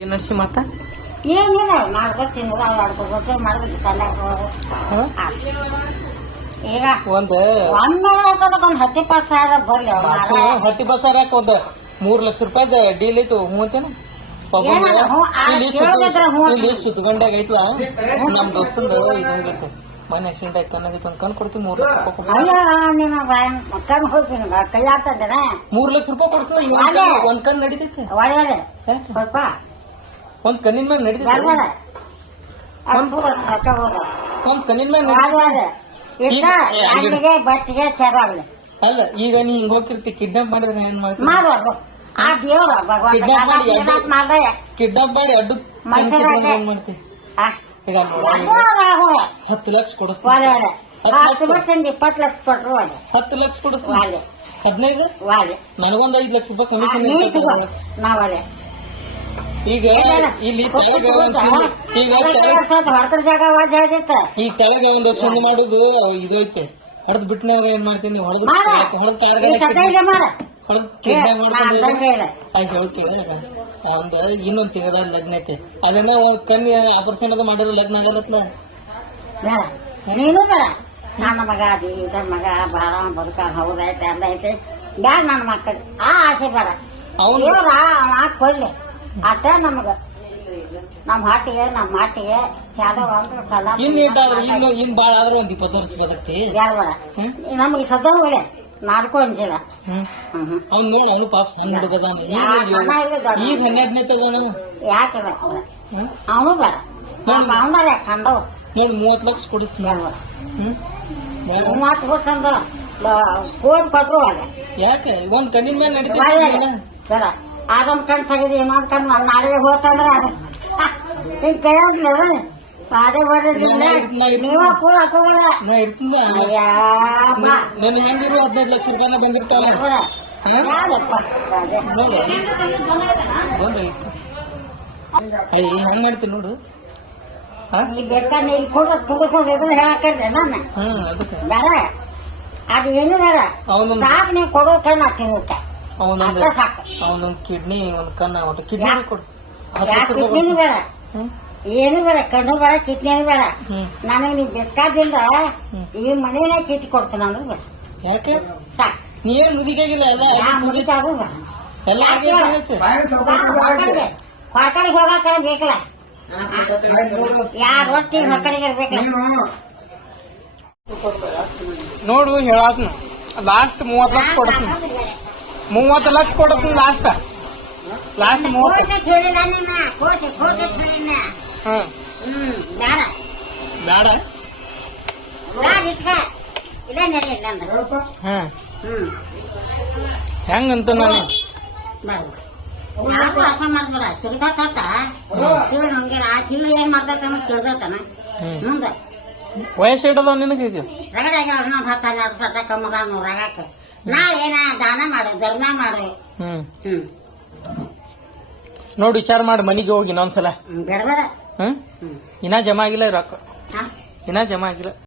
ಏನ್ ನಡ್ಸಿ ಮತ್ತ ಏನಿಲ್ಲ ಮಾಡ್ಬೇಕು ತಿಂಗಳು ಆಡ್ಕೋಬೇಕು ಮಾಡ್ಬೇಕು ತಲೆಗೆ ಈಗ ಒಂದ್ ಒಂದ್ ಒಂದು ಹತ್ತಿ ಪಾಸ್ ಸಾವಿರ ಬರ್ಲಿ ಅವ್ರು. ಹತ್ತಿ ಒಂದ್ ಮೂರ್ ಲಕ್ಷ ರೂಪಾಯಿ ಡೀಲ್ ಐತು ಹ್ಞೂ ಅಂತೇನ? ಏನಲ್ಲ, ಹ್ಞೂ, ಆ ಕೇಳ್ಬೇಕ್ರ ಹ್ಞೂ ಅಂತ. ಇಲ್ಲಿ ಸುತ್ತಗೊಂಡಾಗ ಐತ್ಲಾ ನಮ್ ದೋಸ್ತಂದ ಇದಂಗೈತೆ ಮನೆ ಆಕ್ಸಿಡೆಂಟ್ ಆಯ್ತು ಅನ್ನೋದೈತೆ ಕೊಡ್ತೀನಿ ಮೂರ್ ಲಕ್ಷ ರೂಪಾಯಿ ಕೊಡ್ತೀನಿ. ಅಯ್ಯ ನೀನು ಮಕ್ಕಳು ಹೋಗ್ತೀನಿ ಕೈ ಆಡ್ತಂದ್ರೆ ಮೂರ್ ಲಕ್ಷ ರೂಪಾಯಿ ಕೊಡ್ತೀನಿ. ಒಂದ್ ಕಣ್ ನಡೀತೈತೆ. ಸ್ವಲ್ಪ ಒಂದ್ ಕಣ್ಣಿನ ಮ್ಯಾಗ ನಡೀತೈತೆ. ಒಂದ್ ಕಣ್ಣಿನ ಮ್ಯಾಗ ನಡೀತೈತೆ. ಬಟ್ಟಿಗೆ ಚೇರಾಗಲಿ ಅಲ್ಲ ಈಗ ನೀ ಹಿಂಗ್ ಹೋಗಿರ್ತಿ ಕಿಡ್ನಾಪ್ ಮಾಡಿದ್ರೆ ಏನ್ ಮಾಡ್ತೀನಿ? ಮಾಡೋದು ಆ ದೇವ್ರ ಭಗವಂತ. ಕಿಡ್ನಾಪ್ ಮಾಡಿ ಮಾಡ್ದೆ. ಕಿಡ್ನಾಪ್ ಮಾಡಿ ಅಡ್ಡು ಮೈಸೂರಾಗೆ. ಏನ್ ಮಾಡ್ತಿ ಆ, ಈಗ. ಹತ್ತು ಲಕ್ಷ ಕೊಡಿಸ್ತೀನಿ. ಹತ್ತು ಇಪ್ಪತ್ತು ಲಕ್ಷ ಕೊಟ್ಟರು ಹತ್ತು ಲಕ್ಷ ಕೊಡಿಸ್ತೀನಿ. ಹದಿನೈದು? ಒಳ್ಳೆ. ನನಗೊಂದ್ ಐದ್ ಲಕ್ಷ ರೂಪಾಯಿ ಕಮಿಷನ್ ಈಗ ಇಲ್ಲಿ ತೆಳಗ ಈಗ ಹೊರಕಡ ಜಾಗ ವಾಜ್ ಆಗಿತ್ತ ಈ ತೆಳಗ ಒಂದು ಸುಂದಿ ಮಾಡುದು ಇದೈತೆ ಹೊಡೆದ್ ಬಿಟ್ಟನಾಗ ಏನ್ ಮಾಡ್ತೀನಿ ಹೊಡೆದ್ ಹೊಡೆದ್ ಒಂದ್ ಇನ್ನೊಂದ್ ತಿಂಗಳ ಲಗ್ನ ಐತೆ. ಅದನ್ನ ಕಮ್ಮಿ ಆಪರೇಷನ್ ಅದು ಮಾಡಿರೋ ಲಗ್ನ ಆಗಲ್ಲತ್ಲ ಬೇಡ. ನೀನು ಬೇಡ. ನನ್ನ ಮಗ ಅದಿ ಇದ್ರ ಮಗ ಬಾಳ ಬದುಕ ಹೌದೈತೆ ಅಂದೈತೆ ಬ್ಯಾಡ ನನ್ನ ಮಕ್ಕಳು. ಆ ಆಸೆ ಬೇಡ. ಅವನು ಕೊಡ್ಲಿ. ಅಟ್ಟ ನಮಗ. ನಮ್ಮ ಹಾಟಿಗೆ ನಮ್ಮ ಮಾಟಿಗೆ ಚಾದವ ಅಂದ್ರೆ ಕಲಾ ಇನ್ನು ಇಟ್ಟಾದ್ರೆ ಇನ್ನು ಇನ್ ಬಾಳ ಆದ್ರೆ ಒಂದು ಇಪ್ಪತ್ತು ವರ್ಷ ಬದುಕ್ತಿ. ನಮಗೆ ಸದ್ದ ಒಳ್ಳೆ ನಾಲ್ಕು ಅಂಜಿಲ್ಲ ಅವ್ನು ಹ್ಮ್ ಅವನು ಪಾಪ ಸಣ್ಣ ದೊಡ್ಡ. ಈಗ ಹನ್ನೆರಡನೇ ತಗೋನು ಯಾಕೆ ಅವನು? ಬೇಡ. ಅವನಲ್ಲ ಕಂಡವು ನೋಡಿ ಮೂವತ್ ಲಕ್ಷ ಕೊಡಿಸ್ತೀನಿ. ಮೂವತ್ತು ಕೊಟ್ಟಂದ್ರ ಫೋನ್ ಕೊಟ್ರು ಅಲ್ಲ ಯಾಕೆ? ಒಂದ್ ಕಣ್ಣಿನ ಮೇಲೆ ನಡೀತೈತೆ ಬೇಡ. ಅದೊಂದ್ ಕಣ್ ತೆಗೆದು ಇನ್ನೊಂದ್ ಕಣ್ ನಾಳೆ ಹೋತಂದ್ರ ಹಿಂಗ್ ಕೈಯಾಗ್ಲ ಪಾಡೆ ಬರೋದಿಲ್ಲ ನೀವ ನನ್ನ ಹೆಂಗಿರು ಹದಿನೈದು ಲಕ್ಷ ರೂಪಾಯಿ ಹಂಗ. ನೋಡು? ನೀ ಬೇಕಾದ್ರೆ ಇಲ್ಲಿ ಕೂಡ ಎದುರು ನನ್ನ ಅದಕ್ಕೆ. ಬೇಡ. ಅದು ಏನು ಬೇಡ ಸಾಕು ನೀವು ಕೊಡೋ ಟೈಮ್ ಹಾಕ್ತೀನಿ ಊಟ. ಸಾಕು. ಅವನೊಂದ್ ಕಿಡ್ನಿ ಒಂದು ಕಣ್ಣ ಒಟ್ಟು ಕಿಡ್ನಿ ಕೊಡು. ಕಿಡ್ನಿನೂ ಬೇಡ. ಏನು ಬೇಡ ಕಣ್ಣು ಬೇಡ ಕಿಡ್ನಿನೂ ಬೇಡ. ನನಗೆ ನೀವು ಬೇಕಾದಿಂದ. ಈ ಮನೇನ ಕಿತ್ತು ಕೊಡ್ತೀನಿ ಅಂದ್ರೆ ಬೇಡ ಯಾಕೆ? ಸಾಕು. ನೀ ಏನ್ ಎಲ್ಲ ಮುಗಿತಾಗೂ ಬೇಡ. ಎಲ್ಲ ಬೇಕಲ್ಲ? ಯಾರು ಹೊತ್ತಿ ಹೊರಕಡೆಗೆ ಬೇಕಲ್ಲ ನೋಡು ಹೇಳ ಲಾಸ್ಟ್ ಮೂವತ್ತು ಲಕ್ಷ ಕೊಡ್ತೀನಿ. ಮೂವತ್ತು ಲಕ್ಷ ಕೊಡ್ತೀನಿ ಲಾಸ್ಟ್ ಲಾಸ್ಟ್ ಮೂವತ್ತು. ಕೋಟೆ ಕೇಳಿಲ್ಲ ನಿನ್ನ ಕೋಟೆ ಕೋಟೆ ಕೇಳಿಲ್ಲ. ಹ್ಮ್ ಹ್ಮ್ ಬೇಡ. ಬೇಡ. ಬೇಡ ಇಟ್ಕ. ಇಲ್ಲ ನಡೆಯಿಲ್ಲ ಅಂದ್ರೆ. ಹ್ಮ್ ಹ್ಮ್. ಹೆಂಗಂತ ನಾನು? ಯಾರು ಅರ್ಥ ಮಾಡ್ಬೇಡ ತಿರ್ಗಾಕತ್ತ ತಿಳಿ ಹಂಗಿಲ್ಲ. ತಿಳಿ ಏನ್ ಮಾಡ್ತೈತೆ ಅನ್ನೋದು ತಿಳ್ದೈತನ ಹ್ಮ್. ಮುಂದೆ. ವಯಸ್ಸು ಇಡದ ನಿನಗೆ ಇದು ರಗಡಾಗ ಅವ್ರನ್ನ ಹತ್ತು ಹನ್ನೆರಡು ಸತ ಕಮ್ಮದ ನೂರಾಗಕ್ಕೆ ನಾಳೆ ಏನ ದಾನ ಮಾಡು ಧರ್ಮ ಮಾಡು. ಹ್ಮ್. ಹ್ಮ್. ನೋಡಿ ವಿಚಾರ ಮಾಡಿ ಮನಿಗೆ ಹೋಗಿ ಇನ್ನೊಂದ್ಸಲ. ಹ್ಮ್, ಬೇಡ ಹ್ಮ್? ಇನ್ನ ಜಮಾ ಆಗಿಲ್ಲ ರೊಕ್ಕ. ಹಾ? ಇನ್ನ ಜಮಾ ಆಗಿಲ್ಲ.